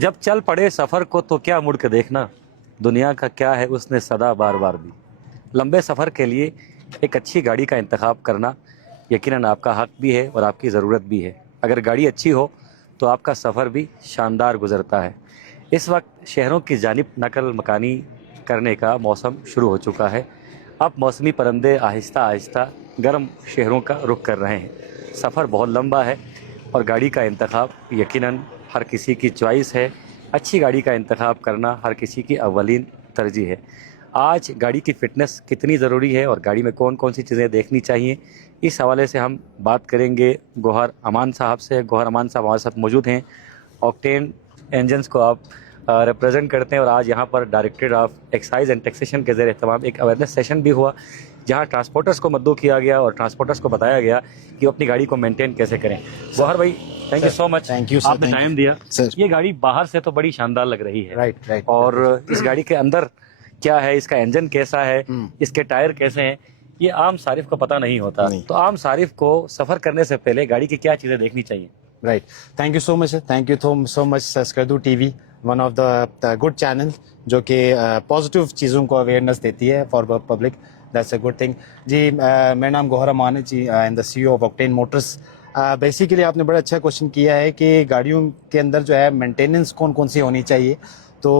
जब चल पड़े सफ़र को तो क्या मुड़ के देखना, दुनिया का क्या है उसने सदा बार बार दी। लंबे सफ़र के लिए एक अच्छी गाड़ी का इंतखाब करना यकीनन आपका हक भी है और आपकी ज़रूरत भी है। अगर गाड़ी अच्छी हो तो आपका सफ़र भी शानदार गुजरता है। इस वक्त शहरों की जानिब नकल मकानी करने का मौसम शुरू हो चुका है। अब मौसमी परिंदे आहिस्ता आहिस्ता गर्म शहरों का रुख कर रहे हैं। सफ़र बहुत लंबा है और गाड़ी का इंतखाब यकीनन हर किसी की चॉइस है। अच्छी गाड़ी का इंतखाब करना हर किसी की अव्वलीन तरजीह है। आज गाड़ी की फ़िटनेस कितनी ज़रूरी है और गाड़ी में कौन कौन सी चीज़ें देखनी चाहिए, इस हवाले से हम बात करेंगे गौहर अमान साहब से। गौहर अमान साहब हमारे साथ मौजूद हैं। ऑक्टेन इंजन्स को आप रिप्रेजेंट करते हैं और आज यहाँ पर directorate of excise and taxation के ज़रिए तमाम एक अवेयरनेस सेशन भी हुआ, जहाँ ट्रांसपोर्टर्स को मद्दू किया गया और ट्रांसपोर्टर्स को बताया गया कि वो अपनी गाड़ी को मेंटेन कैसे करें। गौहर भाई, thank you so much, thank you sir, आपने टाइम दिया। ये गाड़ी बाहर से तो बड़ी शानदार लग रही है, राइट। और इस गाड़ी के अंदर क्या है, इसका इंजन कैसा है, इसके टायर कैसे हैं, ये आम सारिफ को पता नहीं होता। तो आम सारिफ को सफ़र करने से पहले गाड़ी की क्या चीज़ें देखनी चाहिए? Right, thank you so much, thank you so much Skardu TV, one of the good channel जो कि पॉजिटिव चीज़ों को अवेयरनेस देती है for public. That's a good thing जी। मेरा नाम गौहर अमान है जी, and the CEO of Octane Motors. Basically आपने बड़ा अच्छा क्वेश्चन किया है कि गाड़ियों के अंदर जो है मेंटेनेंस कौन कौन सी होनी चाहिए। तो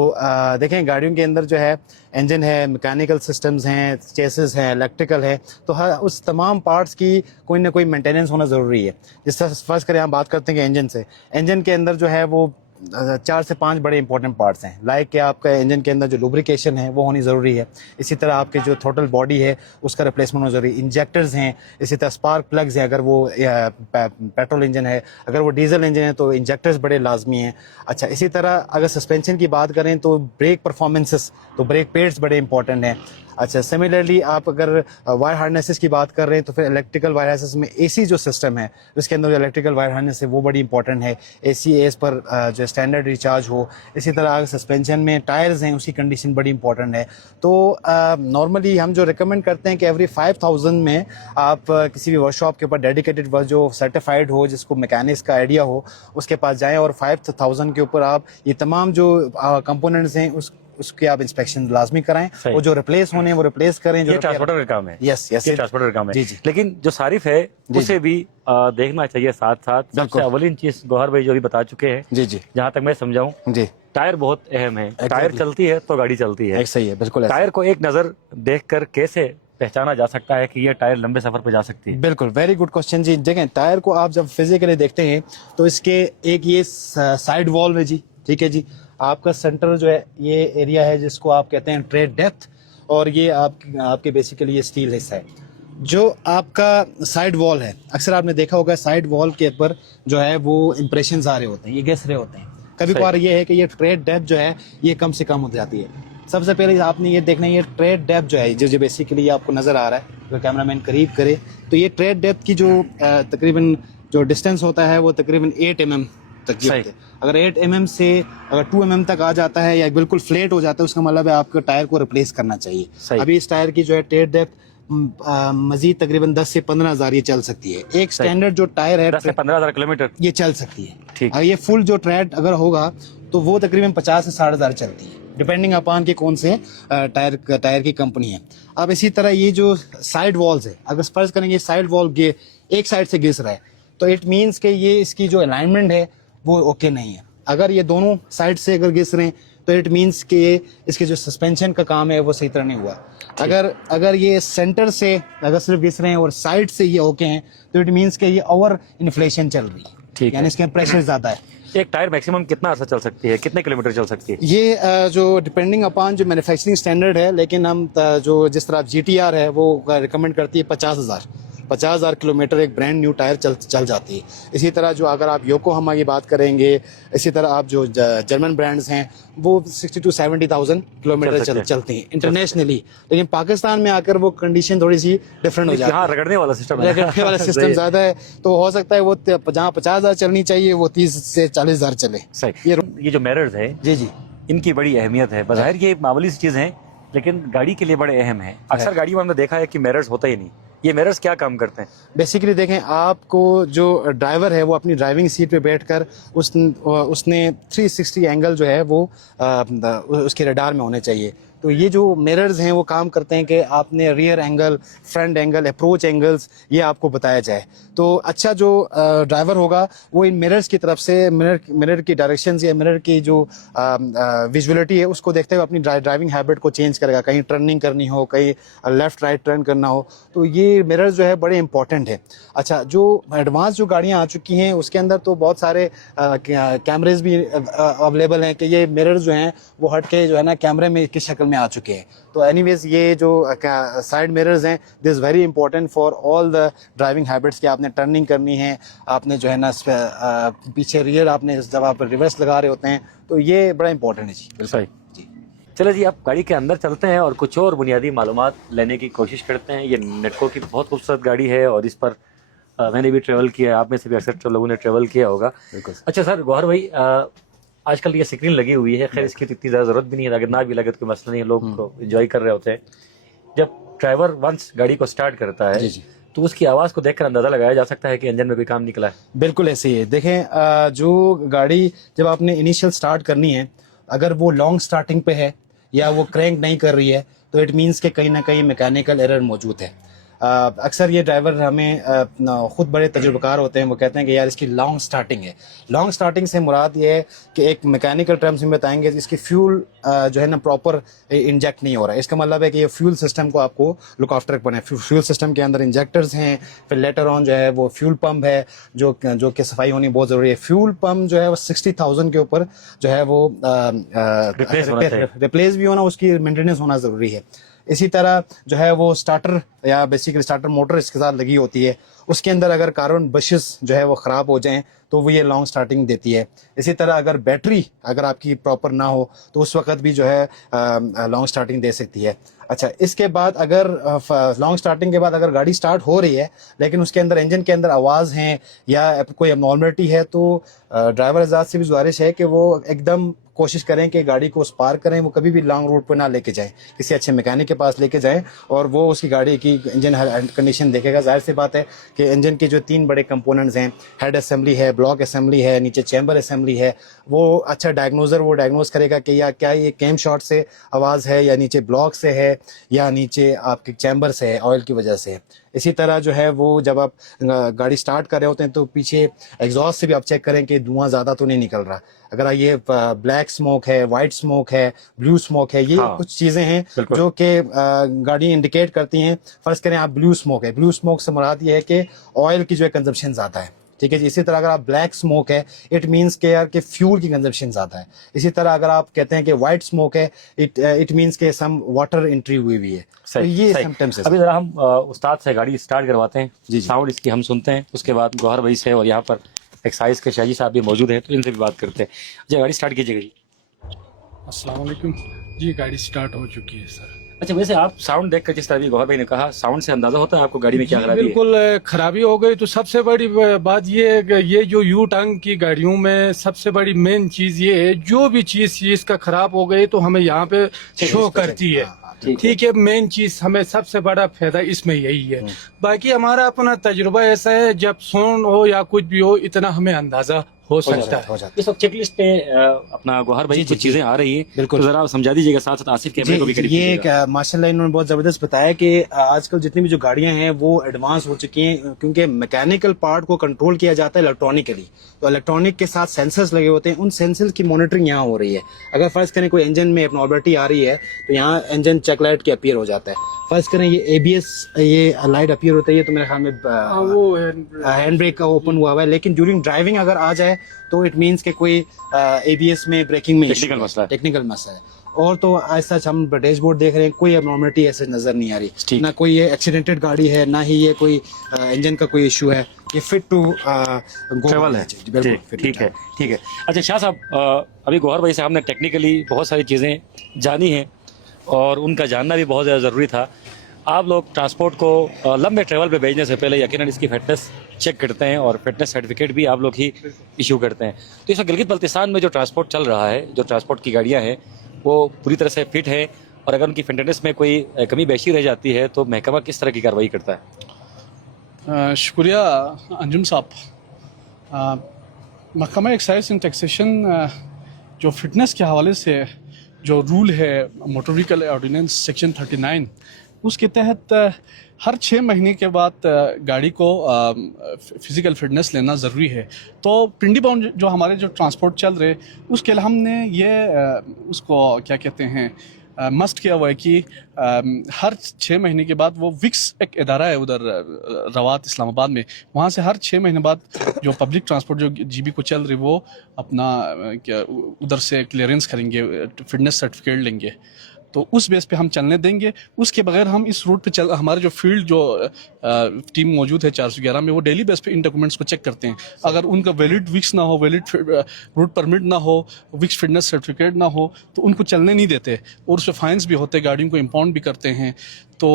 देखें, गाड़ियों के अंदर जो है इंजन है, मैकेनिकल सिस्टम्स हैं, चेसिस हैं, इलेक्ट्रिकल है, तो हर उस तमाम पार्ट्स की कोई ना कोई मेंटेनेंस होना ज़रूरी है। जिस तरह फर्स्ट करें, हम बात करते हैं कि इंजन से, इंजन के अंदर जो है वो 4 से 5 बड़े इंपॉर्टेंट पार्ट्स हैं। लाइक कि आपका इंजन के अंदर जो लुब्रिकेशन है वो होनी ज़रूरी है। इसी तरह आपके जो थ्रोटल बॉडी है उसका रिप्लेसमेंट होना ज़रूरी है। इंजेक्टर्स हैं, इसी तरह स्पार्क प्लग्स हैं, अगर वो पेट्रोल इंजन है, अगर वो डीजल इंजन है तो इंजेक्टर्स बड़े लाजमी हैं। अच्छा, इसी तरह अगर सस्पेंशन की बात करें तो ब्रेक परफॉर्मेंसेस, तो ब्रेक पेड्स बड़े इंपॉर्टेंट हैं। अच्छा, सिमिलरली आप अगर वायर हार्नेसेस की बात कर रहे हैं तो फिर इलेक्ट्रिकल वायर हार्नेसेस में AC जो सिस्टम है उसके अंदर जो इलेक्ट्रिकल वायर हार्नेस है वो बड़ी इंपॉर्टेंट है। ACAS पर जो स्टैंडर्ड रिचार्ज हो। इसी तरह अगर सस्पेंशन में टायर्स हैं उसकी कंडीशन बड़ी इंपॉर्टेंट है। तो नॉर्मली हम जो रिकमेंड करते हैं कि एवरी 5000 में आप किसी भी वर्कशॉप के ऊपर डेडिकेटेड वर्क जो सर्टिफाइड हो, जिसको मैकेनिक्स का आइडिया हो, उसके पास जाएं और 5000 के ऊपर आप ये तमाम जो कंपोनेंट्स हैं उसके आप इंस्पेक्शन लाजमी कराएं और जो रिप्लेस होने वो रिप्लेस करें। जो ट्रांसपोर्टर का काम है। यस, ये ट्रांसपोर्टर का काम है। जी। लेकिन जो सारिफ है उसे भी देखना चाहिए साथ साथ। सबसे अवलीन चीज गौहर भाई जो भी बता चुके हैं, जी, जहाँ तक मैं समझाऊं, जी, टायर बहुत अहम है। टायर चलती है तो गाड़ी चलती है। सही है, बिल्कुल। टायर को एक नजर देखकर कैसे पहचाना जा सकता है कि ये टायर लंबे सफर पर जा सकती है? बिल्कुल, वेरी गुड क्वेश्चन जी। देखें, टायर को आप जब फिजिकली देखते हैं तो इसके एक ये साइड वॉल है जी, ठीक है जी। आपका सेंटर जो है ये एरिया है जिसको आप कहते हैं ट्रेड डेप्थ, और ये आपके बेसिकली ये स्टील हिस्सा है। जो आपका साइड वॉल है, अक्सर आपने देखा होगा साइड वॉल के ऊपर जो है वो इंप्रेशंस आ रहे होते हैं, ये घिस रहे होते हैं। कभी कभार ये है कि ये ट्रेड डेप्थ जो है ये कम से कम हो जाती है। सबसे पहले आपने ये देखना है, ये ट्रेड डेप्थ जो है जो बेसिकली आपको नजर आ रहा है, तो कैमरामैन करीब करे, तो ये ट्रेड डेप्थ की जो तकरीबन जो डिस्टेंस होता है वो तकरीबन 8 mm तक की होती है। अगर 8 mm से अगर 2 mm तक आ जाता है या बिल्कुल फ्लैट हो जाता है, उसका मतलब है आपको टायर को रिप्लेस करना चाहिए। अभी इस टायर की जो है ट्रेड डेप्थ मजीद तकरीबन 10 से 15,000 ये चल सकती है। एक स्टैंडर्ड जो टायर है 10 से 15,000 किलोमीटर ये चल सकती है। अगर ये फुल जो ट्रेड अगर होगा तो वो तकरीबन 50 से 60,000 चलती है, डिपेंडिंग अपॉन के कौन से टायर की कंपनी है। अब इसी तरह ये जो साइड वॉल्स है, अगर फर्ज करेंगे साइड वॉल एक साइड से घिस रहा है तो इट मीन्स के ये इसकी जो अलाइनमेंट है वो ओके नहीं है। अगर ये दोनों साइड से अगर घिस रहे हैं तो इट मीन्स के इसके जो सस्पेंशन का काम है वो सही तरह नहीं हुआ। अगर ये सेंटर से अगर सिर्फ घिस रहे हैं और साइड से ये ओके हैं तो इट मीन्स के ये ओवर इन्फ्लेशन चल रही है, यानी इसके प्रेशर ज्यादा है। एक टायर मैक्सिमम कितना अर्सा चल सकती है, कितने किलोमीटर चल सकती है? ये जो डिपेंडिंग अपॉन जो मैन्युफैक्चरिंग स्टैंडर्ड है, लेकिन हम जो जिस तरह GTR है वो रिकमेंड करती है 50,000 किलोमीटर एक ब्रांड न्यू टायर चल जाती है। इसी तरह जो अगर आप योकोहामा की बात करेंगे, इसी तरह आप जो जर्मन ब्रांड्स हैं वो 60,000 to 70,000 किलोमीटर चलती हैं इंटरनेशनली। लेकिन पाकिस्तान में आकर वो कंडीशन थोड़ी सी डिफरेंट हो जाती है। रगड़ने वाला सिस्टम ज्यादा है, तो हो सकता है वो जहाँ 50,000 चलनी चाहिए वो 30 से 40,000 चले। सही। ये जो मिरर्स है जी, इनकी बड़ी अहमियत है। बज़ाहिर ये मामूली सी चीज़ है लेकिन गाड़ी के लिए बड़े अहम है। अक्सर गाड़ियों में हमने देखा है कि मिरर्स होता ही नहीं, ये मिरर्स क्या काम करते हैं? बेसिकली देखें, आपको जो ड्राइवर है वो अपनी ड्राइविंग सीट पे बैठकर उसने 360 एंगल जो है वो उसके रडार में होने चाहिए। तो ये जो मिरर्स हैं वो काम करते हैं कि आपने rear angle, front angle, approach angles ये आपको बताया जाए। तो अच्छा जो ड्राइवर होगा वो इन मिरर्स की तरफ से मिरर की डायरेक्शंस या मिरर की जो विजुअलिटी है उसको देखते हुए अपनी ड्राइविंग हैबिट को चेंज करेगा। कहीं टर्निंग करनी हो, कहीं लेफ्ट राइट टर्न करना हो, तो ये मिरर्स जो है बड़े इंपॉर्टेंट है। अच्छा, जो एडवांस जो गाड़ियाँ आ चुकी हैं उसके अंदर तो बहुत सारे कैमरेज भी अवेलेबल हैं कि ये मिरर्स जो हैं वो हट के जो है ना कैमरे में की शक्ल में आ चुके हैं। तो एनीवेज ये जो साइड मिरर्स हैं this very important for all the driving habits कि आपने टर्निंग करनी है, आपने जो है ना पीछे रियर आपने जब आप रिवर्स लगा रहे होते हैं, तो ये बड़ा इंपॉर्टेंट है जी। सही जी। चलो जी, आप गाड़ी के अंदर चलते हैं और कुछ और बुनियादी मालूमात लेने की कोशिश करते हैं। ये नेटको की बहुत खूबसूरत गाड़ी है और इस पर मैंने भी ट्रेवल किया है, आप में से भी अक्सर लोगों ने ट्रेवल किया होगा। अच्छा सर गौहर भाई, आजकल ये स्क्रीन लगी हुई है, खैर इसकी तो इतनी ज़्यादा ज़रूरत भी नहीं है, अगर ना भी लगे तो कोई मसला नहीं है, लोग एंजॉय कर रहे होते हैं। जब ड्राइवर वंस गाड़ी को स्टार्ट करता है तो उसकी आवाज़ को देखकर अंदाज़ा लगाया जा सकता है कि इंजन में कोई काम निकला है। बिल्कुल ऐसे ही है। देखें, जो गाड़ी जब आपने इनिशियल स्टार्ट करनी है, अगर वो लॉन्ग स्टार्टिंग पे है या वो क्रैंक नहीं कर रही है तो इट मीन्स कि कहीं ना कहीं मैकेनिकल एरर मौजूद है। अक्सर ये ड्राइवर हमें खुद बड़े तजुर्बेकार होते हैं, वो कहते हैं कि यार इसकी लॉन्ग स्टार्टिंग है। लॉन्ग स्टार्टिंग से मुराद ये है कि एक मैकेनिकल टर्म्स में बताएंगे इसकी फ्यूल जो है ना प्रॉपर इंजेक्ट नहीं हो रहा है। इसका मतलब है कि ये फ्यूल सिस्टम को आपको लुक आफ्टर करना है। फ्यूल सिस्टम के अंदर इंजेक्टर्स हैं, फिर लेटर ऑन जो है वो फ्यूल पंप है जो कि सफाई होनी बहुत ज़रूरी है। फ्यूल पंप जो है वो 60,000 के ऊपर जो है वो रिप्लेस भी होना, उसकी मेंटेनेंस होना ज़रूरी है। इसी तरह जो है वो स्टार्टर या बेसिकली स्टार्टर मोटर इसके साथ लगी होती है, उसके अंदर अगर कार्बन बशेस जो है वो ख़राब हो जाएं तो वो ये लॉन्ग स्टार्टिंग देती है। इसी तरह अगर बैटरी अगर आपकी प्रॉपर ना हो तो उस वक्त भी जो है लॉन्ग स्टार्टिंग दे सकती है। अच्छा, इसके बाद अगर लॉन्ग स्टार्टिंग के बाद अगर गाड़ी स्टार्ट हो रही है लेकिन उसके अंदर इंजन के अंदर आवाज़ है या कोई अबनॉर्मलिटी है तो ड्राइवर हज़रात से भी गुजारिश है कि वो एकदम कोशिश करें कि गाड़ी को स्पार करें, वो कभी भी लॉन्ग रूट पर ना लेके जाएं, किसी अच्छे मैकेनिक के पास लेके जाएं और वो उसकी गाड़ी की इंजन कंडीशन देखेगा। जाहिर सी बात है कि इंजन के जो 3 बड़े कंपोनेंट्स हैं, हेड असेंबली है, ब्लॉक असेंबली है, नीचे चैम्बर असेंबली है, वो अच्छा डायग्नोजर वो डायग्नोज करेगा कि या क्या ये कैम शॉट से आवाज़ है या नीचे ब्लॉक से है या नीचे आपके चैम्बर से है, ऑयल की वजह से है। इसी तरह जो है वो जब आप गाड़ी स्टार्ट कर रहे होते हैं तो पीछे एग्जॉस्ट से भी आप चेक करें कि धुआं ज़्यादा तो नहीं निकल रहा। अगर ये ब्लैक स्मोक है, वाइट स्मोक है, ब्लू स्मोक है, ये कुछ चीज़ें हैं जो कि गाड़ी इंडिकेट करती हैं। फर्ज करें आप ब्लू स्मोक है, ब्लू स्मोक से मुराद ये है कि ऑयल की जो है कंजम्पशन ज़्यादा है, ठीक है जी। इसी तरह अगर आप ब्लैक स्मोक है इट मीन्स के यार कि फ्यूल की कंजम्पशन ज़्यादा है। इसी तरह अगर आप कहते हैं कि वाइट स्मोक है इट मीन्स के सम वाटर एंट्री हुई हुई है। तो ये सिम्टम्स है। अभी जरा हम उस्ताद से गाड़ी स्टार्ट करवाते हैं जी, साउंड इसकी हम सुनते हैं, उसके बाद गौहर भाई से और यहाँ पर एक्साइज के शाजी साहब भी मौजूद हैं तो इनसे भी बात करते हैं। जी गाड़ी स्टार्ट कीजिएगा जी। अस्सलाम वालेकुम जी, गाड़ी स्टार्ट हो चुकी है सर। अच्छा, वैसे आप साउंड देखकर जिस तरह भी गौहर भाई ने कहा, साउंड से अंदाजा होता है आपको गाड़ी में क्या खराबी है? बिल्कुल खराबी हो गई तो सबसे बड़ी बात ये है कि ये जो यू टंग की गाड़ियों में सबसे बड़ी मेन चीज ये है, जो भी चीज इसका खराब हो गई तो हमें यहाँ पे शो करती है, ठीक है। मेन चीज हमें सबसे बड़ा फायदा इसमें यही है। बाकी हमारा अपना तजुर्बा ऐसा है, जब साउंड हो या कुछ भी हो इतना हमें अंदाजा हो सकता है। इस वक्त चेकलिस्ट पे अपना गौहर भाई कुछ चीजें आ रही है, बिल्कुल, तो जरा समझा दीजिएगा, साथ साथ आसिफ कैमरे को भी करीब ये माशाल्लाह इन्होंने बहुत जबरदस्त बताया कि आजकल जितनी भी जो गाड़ियां हैं वो एडवांस हो चुकी हैं क्योंकि मैकेनिकल पार्ट को कंट्रोल किया जाता है इलेक्ट्रॉनिकली। तो इलेक्ट्रॉनिक के साथ सेंसर्स लगे होते हैं, उन सेंसर्स की मॉनिटरिंग यहाँ हो रही है। अगर फर्ज करें कोई इंजन में एबनॉर्मलिटी आ रही है तो यहाँ इंजन चेक लाइट के अपीयर हो जाता है। फर्ज करें ये ABS ये लाइट अपीयर होता है, ये तो मेरे ख्याल में वो हैंड ब्रेक का ओपन हुआ हुआ है, लेकिन ड्यूरिंग ड्राइविंग अगर आ जाए तो इट मीन्स के कोई ABS में ब्रेकिंग में टेक्निकल मसला है। और तो ऐसा हम डैशबोर्ड देख रहे हैं, कोई एबनॉर्मलिटी ऐसे नजर नहीं आ रही, ना कोई ये एक्सीडेंटेड गाड़ी है, ना ही ये कोई इंजन का कोई इशू है, ये फिट टू ट्रेवल है। ठीक है, ठीक है। अच्छा शाह साहब, अभी गौहर भाई साहब ने टेक्निकली बहुत सारी चीज़ें जानी हैं और उनका जानना भी बहुत ज़्यादा ज़रूरी था। आप लोग ट्रांसपोर्ट को लंबे ट्रैवल पे भेजने से पहले यकीनन इसकी फिटनेस चेक करते हैं और फिटनेस सर्टिफिकेट भी आप लोग ही इशू करते हैं। तो इस वक्त गिलगित बल्तिस्तान में जो ट्रांसपोर्ट चल रहा है, जो ट्रांसपोर्ट की गाड़ियाँ हैं वो पूरी तरह से फिट है और अगर उनकी फिटनेस में कोई कमी बेशी रह जाती है तो महकमा किस तरह की कार्रवाई करता है? शुक्रिया अंजुम साहब। महकमा एक्साइज एंड टैक्सेशन जो फिटनेस के हवाले से जो रूल है मोटर व्हीकल ऑर्डिनेंस सेक्शन 39 उसके तहत हर 6 महीने के बाद गाड़ी को फिज़िकल फिटनेस लेना ज़रूरी है। तो पिंडी बाउंड जो हमारे जो ट्रांसपोर्ट चल रहे उसके लिए हमने ये उसको क्या कहते हैं मस्ट किया हुआ है कि हर 6 महीने के बाद वो विक्स एक इदारा है उधर रवात इस्लामाबाद में, वहाँ से हर 6 महीने बाद जो पब्लिक ट्रांसपोर्ट जो जीबी को चल रही वो अपना उधर से क्लियरेंस करेंगे, फिटनेस सर्टिफिकेट लेंगे। तो उस बेस पे हम चलने देंगे। उसके बगैर हम इस रूट पे चल हमारे जो फील्ड जो टीम मौजूद है 411 में वो डेली बेस पे इन डॉक्यूमेंट्स को चेक करते हैं। अगर उनका वैलिड विक्स ना हो, वैलिड रूट परमिट ना हो, विक्स फिटनेस सर्टिफिकेट ना हो तो उनको चलने नहीं देते और उससे फाइन्स भी होते हैं, गाड़ियों को इम्पाउंड भी करते हैं। तो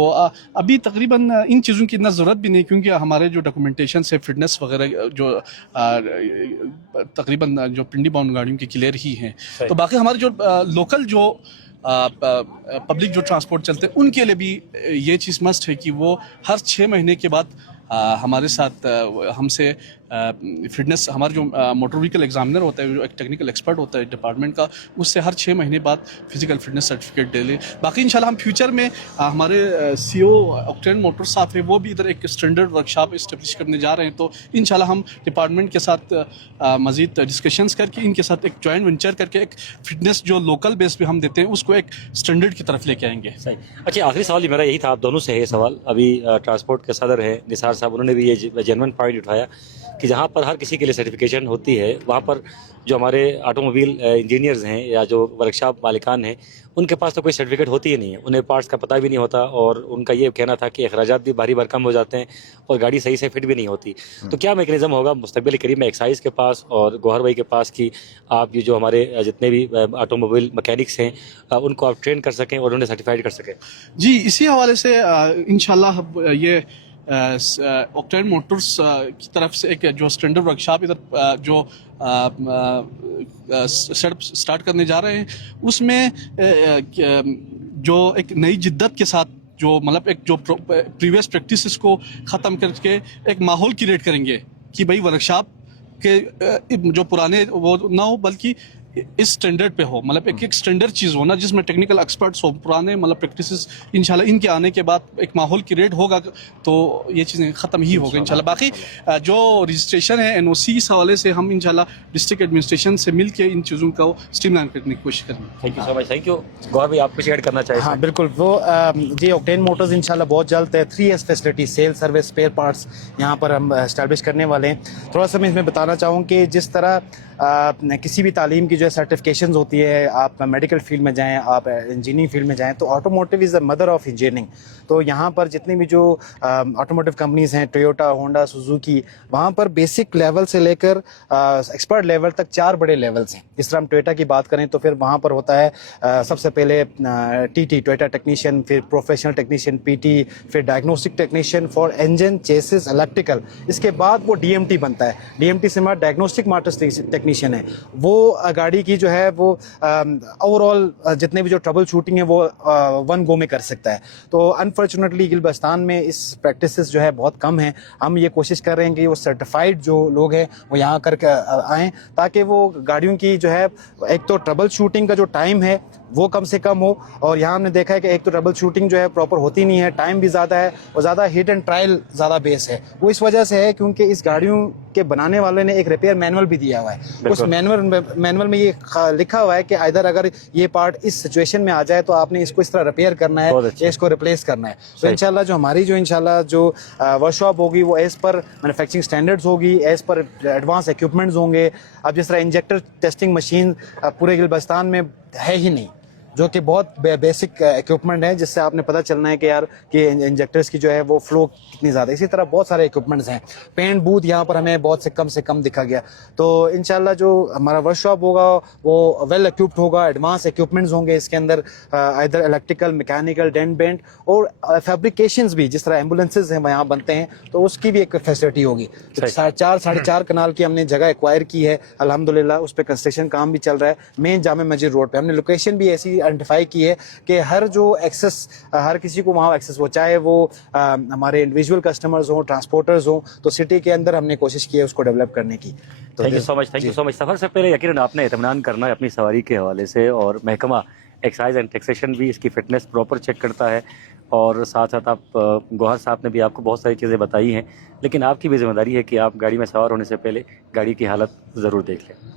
अभी तकरीबन इन चीज़ों की इतना ज़रूरत भी नहीं क्योंकि हमारे जो डॉक्यूमेंटेशन से फिटनेस वगैरह जो तकरीबन जो पिंडी बाउंड गाड़ियों की क्लियर ही हैं। तो बाकी हमारे जो लोकल जो पब्लिक जो ट्रांसपोर्ट चलते हैं उनके लिए भी ये चीज़ मस्ट है कि वो हर 6 महीने के बाद हमारे साथ हमसे फिटनेस हमारा जो मोटर व्हीकल एग्जामिनर होता है, जो एक टेक्निकल एक्सपर्ट होता है डिपार्टमेंट का, उससे हर 6 महीने बाद फिजिकल फिटनेस सर्टिफिकेट ले लें। बाकी इंशाल्लाह हम फ्यूचर में हमारे सीईओ ऑक्टेन मोटर साहब है वो भी इधर एक स्टैंडर्ड वर्कशॉप इस्टेब्लिश करने जा रहे हैं। तो इंशाल्लाह हम डिपार्टमेंट के साथ मज़ीद डिस्कशंस करके इनके साथ एक जॉइंट वेंचर करके एक फिटनेस जो लोकल बेस पे हम देते हैं उसको एक स्टैंडर्ड की तरफ लेके आएंगे। सही। अच्छा, आखिरी सवाल मेरा यही था, आप दोनों से है ये सवाल। अभी ट्रांसपोर्ट के सदर है निसार साहब, उन्होंने भी ये जेन्युइन पॉइंट उठाया कि जहाँ पर हर किसी के लिए सर्टिफिकेशन होती है वहाँ पर जो हमारे ऑटोमोबाइल इंजीनियर्स हैं या जो वर्कशॉप मालिकान हैं उनके पास तो कोई सर्टिफिकेट होती ही नहीं है, उन्हें पार्ट्स का पता भी नहीं होता और उनका ये कहना था कि अखराजात भी भारी भरकम हो जाते हैं और गाड़ी सही से फिट भी नहीं होती। तो क्या मैकेनिज्म होगा मुस्तकबिल करीब में एक्साइज के पास और गौहर भाई के पास कि आप ये जो हमारे जितने भी ऑटोमोबाइल मैकेनिक्स हैं उनको आप ट्रेन कर सकें और उन्हें सर्टिफाइड कर सकें? जी, इसी हवाले से इंशाल्लाह ये ऑक्टेन मोटर्स की तरफ से एक जो स्टैंडर्ड वर्कशॉप इधर जो स्टार्ट करने जा रहे हैं उसमें जो एक नई जिद्दत के साथ जो मतलब एक जो प्रीवियस प्रैक्टिसेस को ख़त्म करके एक माहौल क्रिएट करेंगे कि भाई वर्कशॉप के जो पुराने वो ना हो बल्कि इस स्टैंडर्ड पे हो, मतलब एक स्टैंडर्ड चीज़ हो ना जिसमें टेक्निकल एक्सपर्ट्स हो, पुराने मतलब प्रैक्टिसेस इंशाल्लाह इनके आने के बाद एक माहौल क्रिएट होगा तो ये चीज़ें ख़त्म ही होगा इंशाल्लाह। बाकी जो रजिस्ट्रेशन है एनओसी इस हवाले से हम इंशाल्लाह डिस्ट्रिक्ट एडमिनिस्ट्रेशन से मिल के इन चीज़ों को स्ट्रीमलाइन करने की कोशिश करेंगे। Thank you so much. Thank you. Gauhar भाई, आप कुछ ऐड करना चाहिए? हाँ बिल्कुल, वो जी ऑक्टेन मोटर्स इंशाल्लाह बहुत जल्द 3S facility sale service spare parts यहाँ पर हम एस्टैब्लिश करने वाले हैं। थोड़ा सा मैं इसमें बताना चाहूँ कि जिस तरह किसी भी तालीम की जो सर्टिफिकेशंस होती है, आप मेडिकल फील्ड में जाएं, आप इंजीनियरिंग फील्ड में जाएं, तो automotive is the mother of engineering. तो यहाँ पर जितनी भी जो ऑटोमोटिव कंपनीज हैं, टोयोटा, होंडा, सुजुकी, वहाँ पर बेसिक लेवल से लेकर एक्सपर्ट लेवल तक 4 बड़े लेवल्स हैं। जिस तरह हम टोयोटा की बात करें तो फिर वहाँ पर होता है सबसे पहले TT टोयोटा टेक्नीशियन, फिर प्रोफेशनल टेक्नीशियन PT, फिर diagnostic technician for engine, chassis, electrical. इसके बाद वो DMT बनता है। DMT से हमारा डायग्नोस्टिक मास्टर टेक्नीशियन है। वो गाड़ी की जो है वो ओवरऑल जितने भी जो ट्रबल शूटिंग है वो वन गो में कर सकता है। तो अनफॉर्चुनेटली गिलबस्तान में इस प्रैक्टिसेस जो है बहुत कम है। हम ये कोशिश कर रहे हैं कि वो सर्टिफाइड जो लोग हैं वो यहाँ करके आएँ ताकि वो गाड़ियों की जो है एक तो ट्रबल शूटिंग का जो टाइम है वो कम से कम हो। और यहाँ हमने देखा है कि एक तो ट्रबल शूटिंग जो है प्रॉपर होती नहीं है, टाइम भी ज़्यादा है और ज़्यादा हिट एंड ट्रायल ज़्यादा बेस है। वो इस वजह से है क्योंकि इस गाड़ियों के बनाने वाले ने एक रिपेयर मैनुअल भी दिया हुआ है। उस मैनुअल में ये लिखा हुआ है कि इधर अगर ये पार्ट इस सिचुएशन में आ जाए तो आपने इसको इस तरह रिपेयर करना है या इसको रिप्लेस करना है। तो इंशाल्लाह जो हमारी जो वर्कशॉप होगी वो एज पर मैन्युफैक्चरिंग स्टैंडर्ड्स होगी, एज पर एडवांस इक्विपमेंट्स होंगे। अब जिस तरह इंजेक्टर टेस्टिंग मशीन पूरे गिलबस्तान में है ही नहीं, जो कि बहुत बेसिक इक्विपमेंट है जिससे आपने पता चलना है कि यार कि इंजेक्टर्स की जो है वो फ्लो कितनी ज़्यादा। इसी तरह बहुत सारे इक्विपमेंट्स हैं। पेंट बूथ यहाँ पर हमें बहुत से कम दिखा गया। तो इंशाल्लाह जो हमारा वर्कशॉप होगा वो वेल इक्विप्ड होगा, एडवांस इक्विपमेंट्स होंगे इसके अंदर, इधर इलेक्ट्रिकल, मैकेनिकल, डेंट बेंट और फैब्रिकेशंस भी, जिस तरह एम्बुलेंसेज हैं यहाँ बनते हैं तो उसकी भी एक फैसिलिटी होगी। 4.5 कनाल की हमने जगह एक्वायर की है अल्हम्दुलिल्लाह, उस पर कंस्ट्रक्शन काम भी चल रहा है। मेन जामे मस्जिद रोड पे हमने लोकेशन भी ऐसी आइडेंटिफाई की है कि हर जो एक्सेस, हर किसी को वहाँ एक्सेस हो, चाहे वो हमारे इंडिविजुअल कस्टमर्स हों, ट्रांसपोर्टर्स हों, तो सिटी के अंदर हमने कोशिश की है उसको डेवलप करने की। तो thank you so much, thank you so much. सफ़र से पहले यकीनन आपने इत्मीनान करना है अपनी सवारी के हवाले से, और महकमा एक्साइज एंड टैक्सेशन भी इसकी फ़िटनेस प्रॉपर चेक करता है, और साथ साथ आप गौहर साहब ने भी आपको बहुत सारी चीज़ें बताई हैं, लेकिन आपकी भी जिम्मेदारी है कि आप गाड़ी में सवार होने से पहले गाड़ी की हालत ज़रूर देख लें।